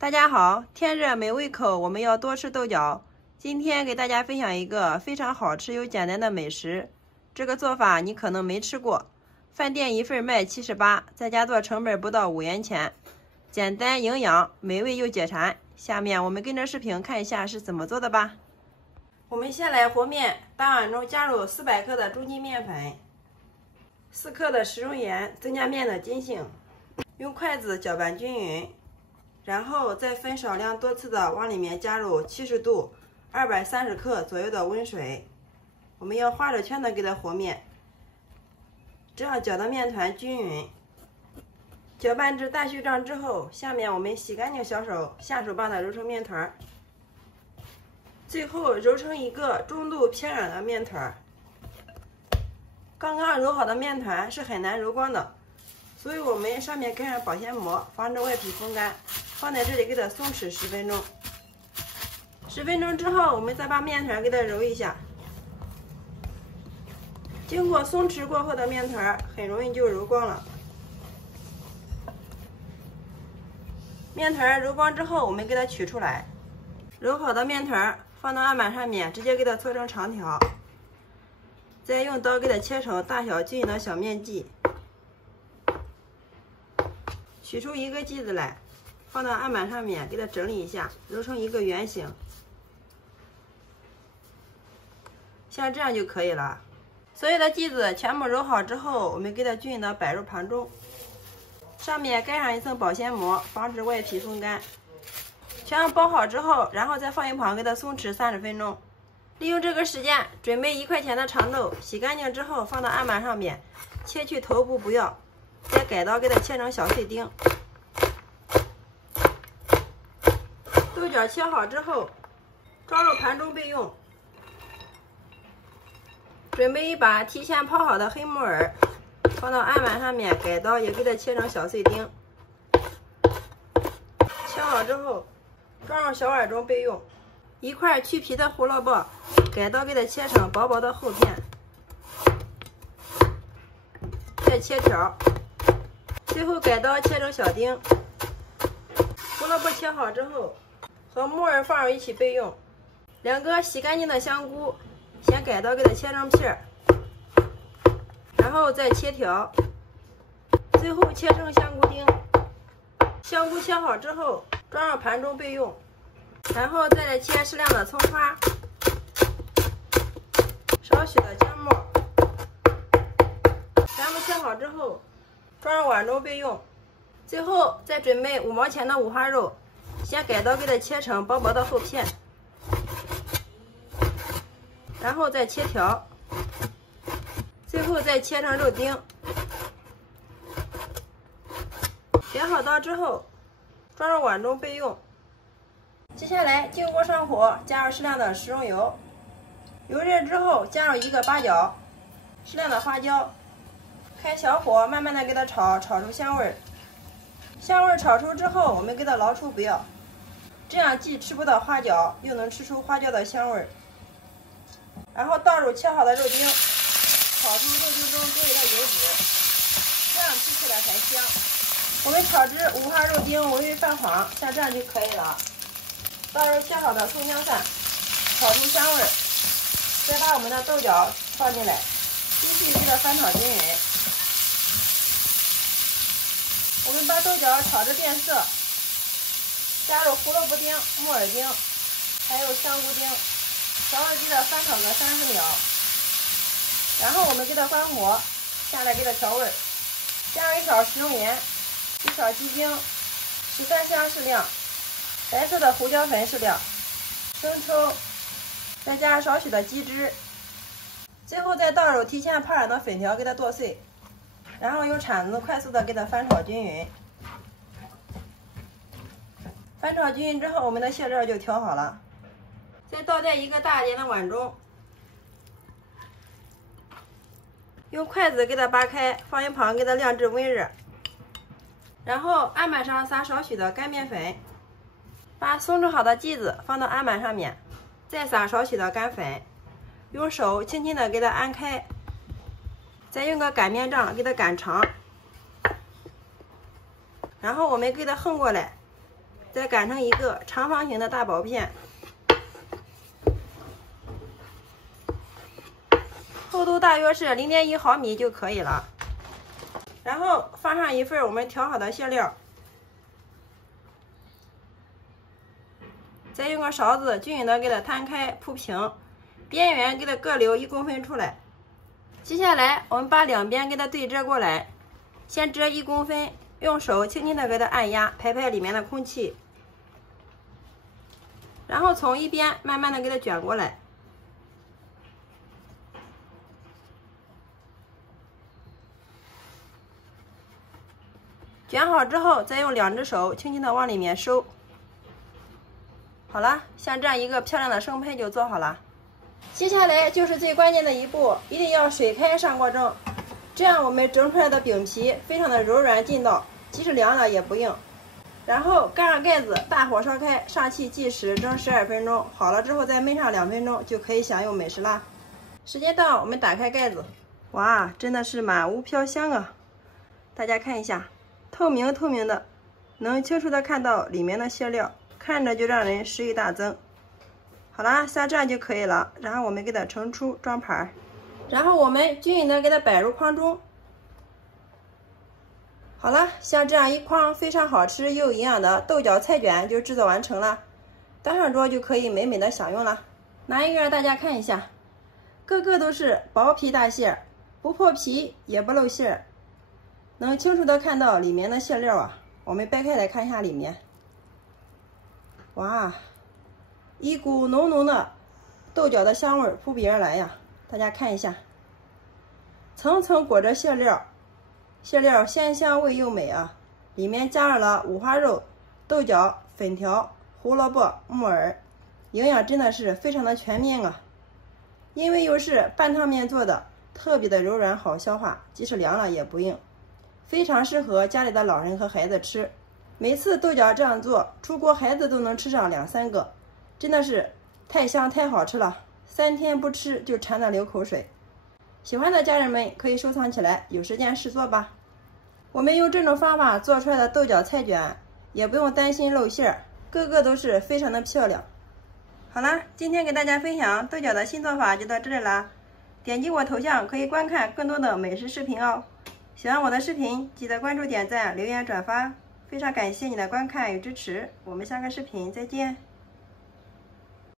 大家好，天热没胃口，我们要多吃豆角。今天给大家分享一个非常好吃又简单的美食。这个做法你可能没吃过，饭店一份卖78，在家做成本不到5元钱，简单营养，美味又解馋。下面我们跟着视频看一下是怎么做的吧。我们先来和面，大碗中加入400克的中筋面粉，4克的食用盐，增加面的筋性，用筷子搅拌均匀。然后再分少量多次的往里面加入70度230克左右的温水，我们要画着圈的给它和面，这样搅的面团均匀。搅拌至大絮状之后，下面我们洗干净小手，下手把它揉成面团，最后揉成一个中度偏软的面团。刚刚揉好的面团是很难揉光的，所以我们上面盖上保鲜膜，防止外皮风干。放在这里给它松弛10分钟。10分钟之后，我们再把面团给它揉一下。经过松弛过后的面团很容易就揉光了。面团揉光之后，我们给它取出来。揉好的面团放到案板上面，直接给它搓成长条，再用刀给它切成大小均匀的小面剂。取出一个剂子来，放到案板上面，给它整理一下，揉成一个圆形，像这样就可以了。所有的剂子全部揉好之后，我们给它均匀的摆入盘中，上面盖上一层保鲜膜，防止外皮风干。全部包好之后，然后再放一旁给它松弛30分钟。利用这个时间，准备1块钱的长豆，洗干净之后放到案板上面，切去头部不要，再改刀给它切成小碎丁。豆角切好之后，装入盘中备用。准备一把提前泡好的黑木耳，放到案板上面，改刀也给它切成小碎丁。切好之后，装入小碗中备用。一块去皮的胡萝卜，改刀给它切成薄薄的厚片，再切条，最后改刀切成小丁。胡萝卜切好之后，和木耳放入一起备用。2个洗干净的香菇，先改刀给它切成片儿，然后再切条，最后切成香菇丁。香菇切好之后，装入盘中备用。然后再来切适量的葱花，少许的姜末，全部切好之后，装入碗中备用。最后再准备5毛钱的五花肉，先改刀给它切成薄薄的厚片，然后再切条，最后再切成肉丁。选好刀之后，装入碗中备用。接下来进锅上火，加入适量的食用油，油热之后加入1个八角，适量的花椒，开小火慢慢的给它炒，炒出香味儿。香味儿炒出之后，我们给它捞出不要，这样既吃不到花椒，又能吃出花椒的香味儿。然后倒入切好的肉丁，炒出肉丁中多余的油脂，这样吃起来才香。我们炒至五花肉丁微微泛黄，像这样就可以了。倒入切好的葱姜蒜，炒出香味儿，再把我们的豆角放进来，继续给它翻炒均匀。我们把豆角炒至变色，加入胡萝卜丁、木耳丁，还有香菇丁，稍微给它翻炒个30秒。然后我们给它关火，下来给它调味儿，加入1勺食用盐，1勺鸡精，13香适量。白色的胡椒粉适量，生抽，再加少许的鸡汁，最后再倒入提前泡软的粉条给它剁碎，然后用铲子快速的给它翻炒均匀。翻炒均匀之后，我们的馅料就调好了，再倒在一个大一点的碗中，用筷子给它扒开，放一旁给它晾至温热，然后案板上撒少许的干面粉。把松弛好的剂子放到案板上面，再撒少许的干粉，用手轻轻的给它按开，再用个擀面杖给它擀长，然后我们给它横过来，再擀成一个长方形的大薄片，厚度大约是0.1毫米就可以了。然后放上一份我们调好的馅料，再用个勺子均匀的给它摊开铺平，边缘给它各留1公分出来。接下来我们把两边给它对折过来，先折1公分，用手轻轻的给它按压，排排里面的空气，然后从一边慢慢的给它卷过来。卷好之后，再用2只手轻轻的往里面收。好了，像这样一个漂亮的生胚就做好了。接下来就是最关键的一步，一定要水开上锅蒸，这样我们蒸出来的饼皮非常的柔软劲道，即使凉了也不硬。然后盖上盖子，大火烧开，上气计时蒸12分钟，好了之后再焖上2分钟，就可以享用美食啦。时间到，我们打开盖子，哇，真的是满屋飘香啊！大家看一下，透明的，能清楚的看到里面的馅料，看着就让人食欲大增。好啦，像这样就可以了。然后我们给它盛出装盘，然后我们均匀的给它摆入筐中。好了，像这样一筐非常好吃又营养的豆角菜卷就制作完成了，端上桌就可以美美的享用了。拿一个让大家看一下，个个都是薄皮大馅，不破皮也不露馅，能清楚的看到里面的馅料啊。我们掰开来看一下里面，哇，一股浓的豆角的香味扑鼻而来呀！大家看一下，层层裹着馅料，馅料鲜香味又美啊！里面加上了五花肉、豆角、粉条、胡萝卜、木耳，营养真的是非常的全面啊！因为又是半汤面做的，特别的柔软好消化，即使凉了也不硬，非常适合家里的老人和孩子吃。每次豆角这样做，出锅孩子都能吃上2、3个。真的是太香太好吃了，3天不吃就馋得流口水。喜欢的家人们可以收藏起来，有时间试做吧。我们用这种方法做出来的豆角菜卷，也不用担心露馅，个个都是非常的漂亮。好啦，今天给大家分享豆角的新做法就到这里啦。点击我头像可以观看更多的美食视频哦。喜欢我的视频，记得关注、点赞、留言、转发，非常感谢你的观看与支持。我们下个视频再见。